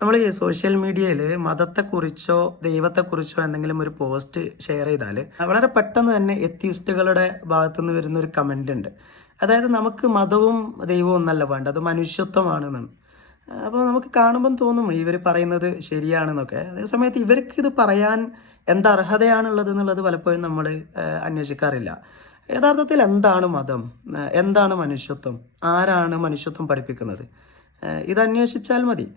നമ്മൾ ഈ സോഷ്യൽ മീഡിയയിൽ മതത്തെക്കുറിച്ചോ ദൈവത്തെക്കുറിച്ചോ എന്തെങ്കിലും ഒരു പോസ്റ്റ് ഷെയർ ചെയ്താൽ വളരെ പെട്ടെന്ന് തന്നെ എത്തിയിസ്റ്റുകളുടെ ഭാഗത്തുനിന്ന് വരുന്ന ഒരു കമന്റ് ഉണ്ട്. അതായത് നമുക്ക് മതവും ദൈവവും ഒന്നല്ല വേണ്ടത് മനുഷ്യത്വമാണെന്നാണ്. അപ്പോൾ നമുക്ക് കാണുമ്പം തോന്നും ഇവർ പറയുന്നത് ശരിയാണെന്നൊക്കെ. അതേസമയത്ത് ഇവർക്ക് ഇത് പറയാൻ എന്ത് അർഹതയാണുള്ളത് എന്നുള്ളത് പലപ്പോഴും നമ്മൾ അന്വേഷിക്കാറില്ല. യഥാർത്ഥത്തിൽ എന്താണ് മതം? എന്താണ് മനുഷ്യത്വം? ആരാണ് മനുഷ്യത്വം പഠിപ്പിക്കുന്നത്? ഇത് അന്വേഷിച്ചാൽ മതി.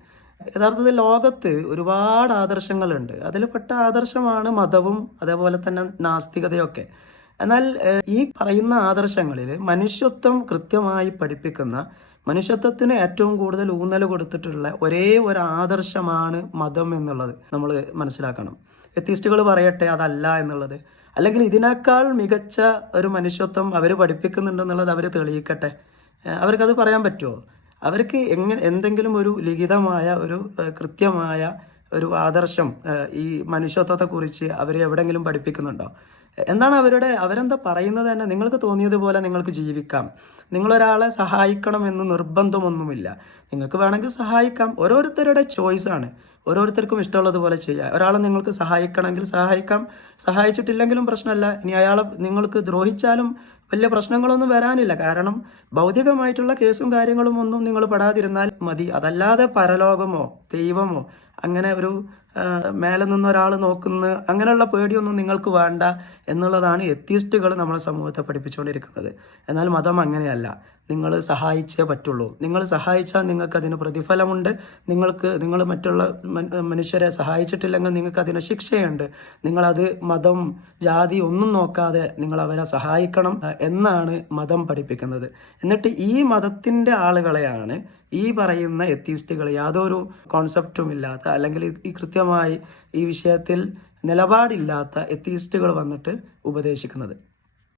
യഥാർത്ഥത്തിൽ ലോകത്ത് ഒരുപാട് ആദർശങ്ങളുണ്ട്. അതിൽ പെട്ട ആദർശമാണ് മതവും അതേപോലെ തന്നെ നാസ്തികതയൊക്കെ. എന്നാൽ ഈ പറയുന്ന ആദർശങ്ങളിൽ മനുഷ്യത്വം കൃത്യമായി പഠിപ്പിക്കുന്ന മനുഷ്യത്വത്തിന് ഏറ്റവും കൂടുതൽ ഊന്നൽ കൊടുത്തിട്ടുള്ള ഒരേ ഒരു ആദർശമാണ് മതം എന്നുള്ളത് നമ്മൾ മനസ്സിലാക്കണം. എത്തിസ്റ്റുകൾ പറയട്ടെ അതല്ല എന്നുള്ളത്. അല്ലെങ്കിൽ ഇതിനേക്കാൾ മികച്ച ഒരു മനുഷ്യത്വം അവർ പഠിപ്പിക്കുന്നുണ്ടെന്നുള്ളത് അവർ തെളിയിക്കട്ടെ. അവർക്കത് പറയാൻ പറ്റുമോ? അവർക്ക് എങ്ങനെ എന്തെങ്കിലും ഒരു ലിഖിതമായ ഒരു കൃത്യമായ ഒരു ആദർശം ഈ മനുഷ്യത്വത്തെ കുറിച്ച് അവർ എവിടെങ്കിലും പഠിപ്പിക്കുന്നുണ്ടോ? എന്താണ് അവരുടെ അവരെന്താ പറയുന്നത് തന്നെ? നിങ്ങൾക്ക് തോന്നിയതുപോലെ നിങ്ങൾക്ക് ജീവിക്കാം. നിങ്ങളൊരാളെ സഹായിക്കണം എന്ന് നിർബന്ധമൊന്നുമില്ല. നിങ്ങൾക്ക് വേണമെങ്കിൽ സഹായിക്കാം. ഓരോരുത്തരുടെ ആണ്. ഓരോരുത്തർക്കും ഇഷ്ടമുള്ളതുപോലെ ചെയ്യാം. ഒരാളെ നിങ്ങൾക്ക് സഹായിക്കണമെങ്കിൽ സഹായിക്കാം. സഹായിച്ചിട്ടില്ലെങ്കിലും പ്രശ്നമല്ല. ഇനി അയാളെ നിങ്ങൾക്ക് ദ്രോഹിച്ചാലും വലിയ പ്രശ്നങ്ങളൊന്നും വരാനില്ല. കാരണം ഭൗതികമായിട്ടുള്ള കേസും കാര്യങ്ങളും ഒന്നും നിങ്ങൾ പെടാതിരുന്നാൽ മതി. അതല്ലാതെ പരലോകമോ ദൈവമോ അങ്ങനെ ഒരു മേലെ നിന്ന് ഒരാൾ നോക്കുന്ന അങ്ങനെയുള്ള പേടിയൊന്നും നിങ്ങൾക്ക് വേണ്ട എന്നുള്ളതാണ് എത്തിയിസ്റ്റുകൾ നമ്മുടെ സമൂഹത്തെ പഠിപ്പിച്ചുകൊണ്ടിരിക്കുന്നത്. എന്നാൽ മതം അങ്ങനെയല്ല. നിങ്ങൾ സഹായിച്ചേ പറ്റുള്ളൂ. നിങ്ങൾ സഹായിച്ചാൽ നിങ്ങൾക്ക് അതിന് പ്രതിഫലമുണ്ട്. നിങ്ങൾക്ക് നിങ്ങൾ മറ്റുള്ള മനുഷ്യരെ സഹായിച്ചിട്ടില്ലെങ്കിൽ നിങ്ങൾക്ക് അതിന് ശിക്ഷയുണ്ട്. നിങ്ങളത് മതം ജാതി ഒന്നും നോക്കാതെ നിങ്ങൾ അവരെ സഹായിക്കണം എന്നാണ് മതം പഠിപ്പിക്കുന്നത്. എന്നിട്ട് ഈ മതത്തിന്റെ ആളുകളെയാണ് ഈ പറയുന്ന എത്തീസ്റ്റുകൾ യാതൊരു കോൺസെപ്റ്റും ഇല്ലാത്ത അല്ലെങ്കിൽ ഈ കൃത്യമായി ഈ വിഷയത്തിൽ നിലപാടില്ലാത്ത എത്തീസ്റ്റുകൾ വന്നിട്ട് ഉപദേശിക്കുന്നത്.